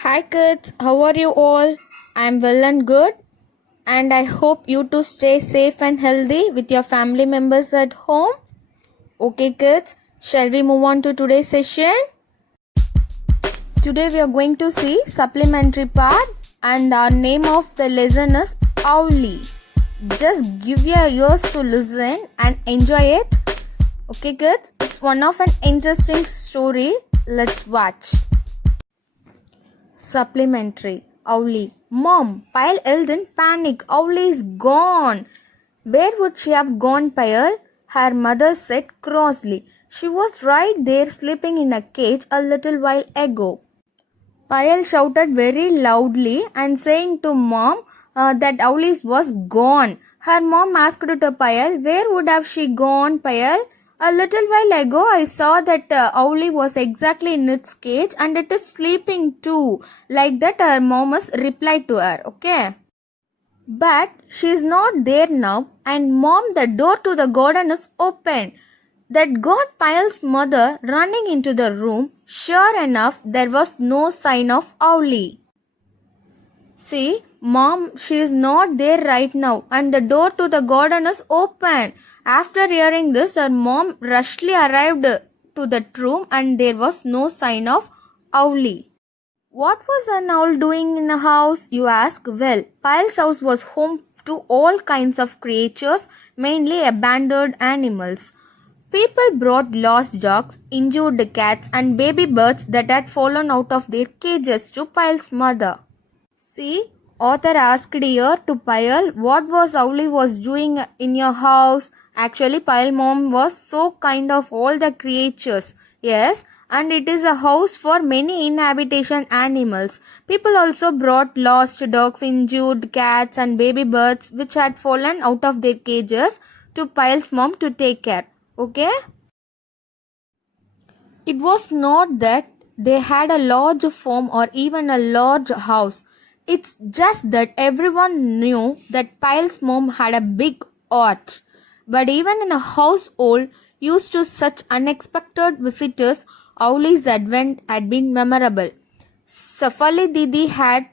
Hi kids, how are you all? I'm well and good, and I hope you too stay safe and healthy with your family members at home. Okay kids, shall we move on to today's session? Today we are going to see supplementary part, and our name of the lesson is Owly. Just give your ears to listen and enjoy it. Okay kids, it's one of an interesting story. Let's watch. Supplementary. Owly. Mom, Pyle yelled in panic. Owly is gone. Where would she have gone, Pyle? Her mother said crossly. She was right there sleeping in a cage a little while ago. Pyle shouted very loudly and saying to Mom that Owly was gone. Her mom asked to Pyle, where would have she gone, Pyle? A little while ago, I saw that Owly was exactly in its cage and it is sleeping too. Like that, her mom replied to her, okay? But she is not there now, and Mom, the door to the garden is open. That got Pyle's mother running into the room. Sure enough, there was no sign of Owly. See, Mom, she is not there right now, and the door to the garden is open. After hearing this, her mom rushly arrived to that room, and there was no sign of Owly. What was an owl doing in the house, you ask? Well, Pyle's house was home to all kinds of creatures, mainly abandoned animals. People brought lost dogs, injured cats, and baby birds that had fallen out of their cages to Pyle's mother. See, author asked here to Pyle what was Owly was doing in your house. Actually, Pyle mom was so kind of all the creatures. Yes, and it is a house for many inhabitation animals. People also brought lost dogs, injured cats, and baby birds which had fallen out of their cages to Pyle's mom to take care. Okay? It was not that they had a large farm or even a large house. It's just that everyone knew that Pyle's mom had a big heart. But even in a household used to such unexpected visitors, Owly's advent had been memorable. Safali Didi had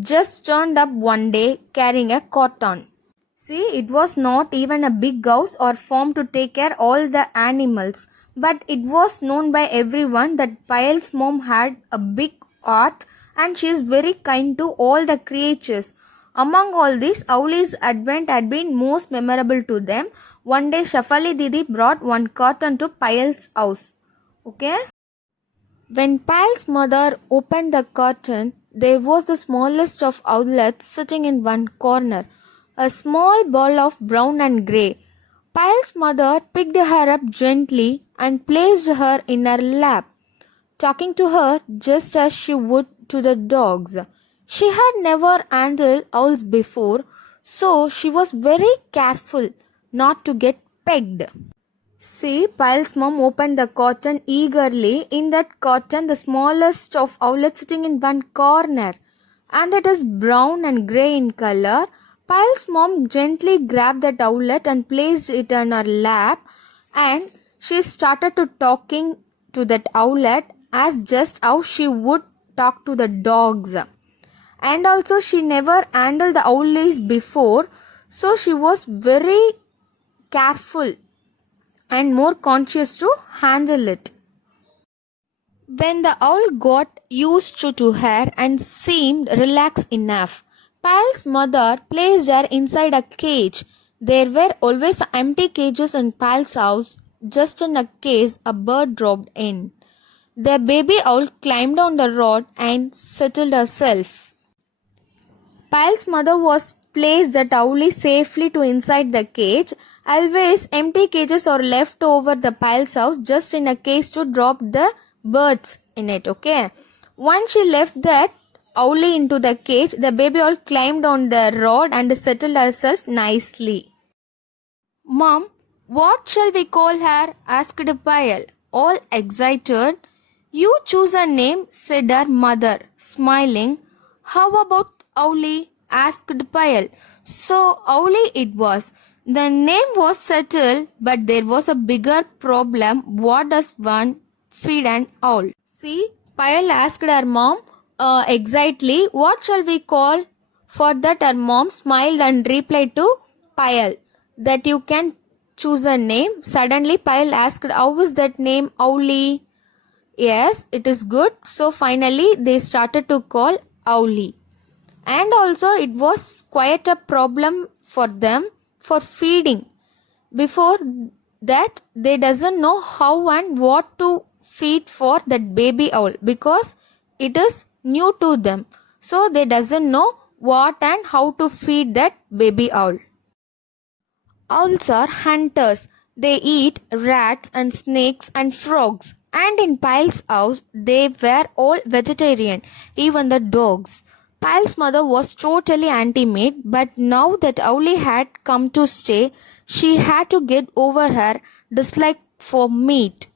just turned up one day carrying a cotton. See, it was not even a big house or farm to take care all the animals, but it was known by everyone that Pyle's mom had a big heart and she is very kind to all the creatures. Among all these, Owly's advent had been most memorable to them. One day, Shafali Didi brought one cotton to Pyle's house. Okay? When Pyle's mother opened the curtain, there was the smallest of owlets sitting in one corner, a small ball of brown and grey. Pyle's mother picked her up gently and placed her in her lap, talking to her just as she would to the dogs. She had never handled owls before, so she was very careful not to get pegged. See, Pyle's mom opened the curtain eagerly. In that curtain, the smallest of owlets sitting in one corner, and it is brown and grey in color. Pyle's mom gently grabbed that owlet and placed it on her lap, and she started to talking to that owlet as just how she would talk to the dogs. And also she never handled the owlies before, so she was very careful and more conscious to handle it. When the owl got used to her and seemed relaxed enough, Pyle's mother placed her inside a cage. There were always empty cages in Pyle's house. Just in a case, a bird dropped in. The baby owl climbed on the rod and settled herself. Pyle's mother was placed the Owly safely to inside the cage. Always empty cages are left over the Pyle's house just in a case to drop the birds in it, okay? Once she left that Owly into the cage, the baby owl climbed on the rod and settled herself nicely. Mom, what shall we call her? Asked Pyle, all excited. You choose a name, said her mother, smiling. How about Owly? Asked Pyle. So Owly it was. The name was settled, but there was a bigger problem. What does one feed an owl? See, Pyle asked her mom, Exactly. What shall we call? For that, her mom smiled and replied to Payal that you can choose a name. Suddenly, Payal asked, how is that name, Owly? Yes, it is good. So finally, they started to call Owly. And also, it was quite a problem for them for feeding. Before that, they doesn't know how and what to feed for that baby owl because it is new to them. So they doesn't know what and how to feed that baby owl. Owls are hunters. They eat rats and snakes and frogs. And in Pile's house, they were all vegetarian, even the dogs. Pile's mother was totally anti-meat, but now that Owly had come to stay, she had to get over her dislike for meat.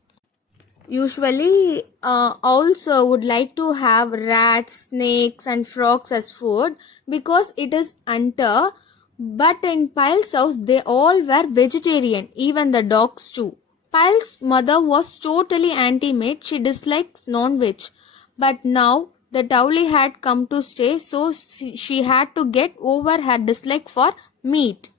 Usually, owls would like to have rats, snakes, and frogs as food because it is hunter. But in Pile's house, they all were vegetarian, even the dogs too. Pile's mother was totally anti-meat. She dislikes non-veg. But now the Owlie had come to stay, so she had to get over her dislike for meat.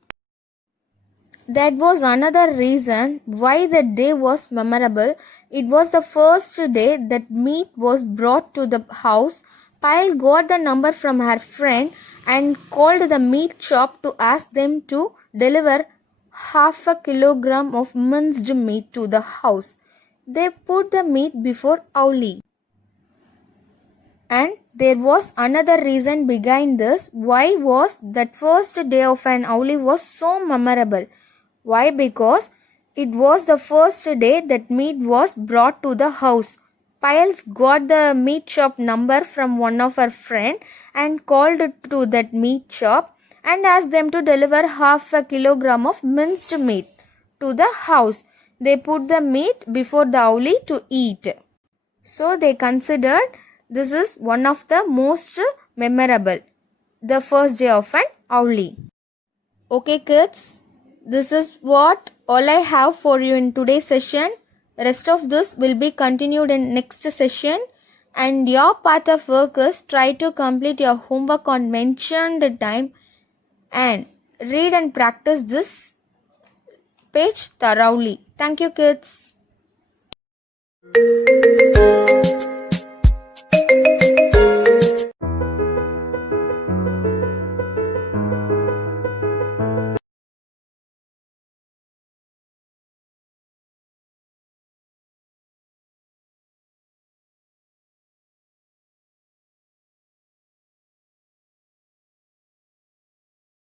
That was another reason why the day was memorable. It was the first day that meat was brought to the house. Pyle got the number from her friend and called the meat shop to ask them to deliver half a kilogram of minced meat to the house. They put the meat before Owlie. And there was another reason behind this. Why was that first day of an Owlie was so memorable? Why? Because it was the first day that meat was brought to the house. Piles got the meat shop number from one of her friend and called to that meat shop and asked them to deliver half a kilogram of minced meat to the house. They put the meat before the Owlie to eat. So they considered this is one of the most memorable, the first day of an Owlie. Okay kids, this is what all I have for you in today's session. Rest of this will be continued in next session, and your part of work is try to complete your homework on mentioned time and read and practice this page thoroughly. Thank you kids.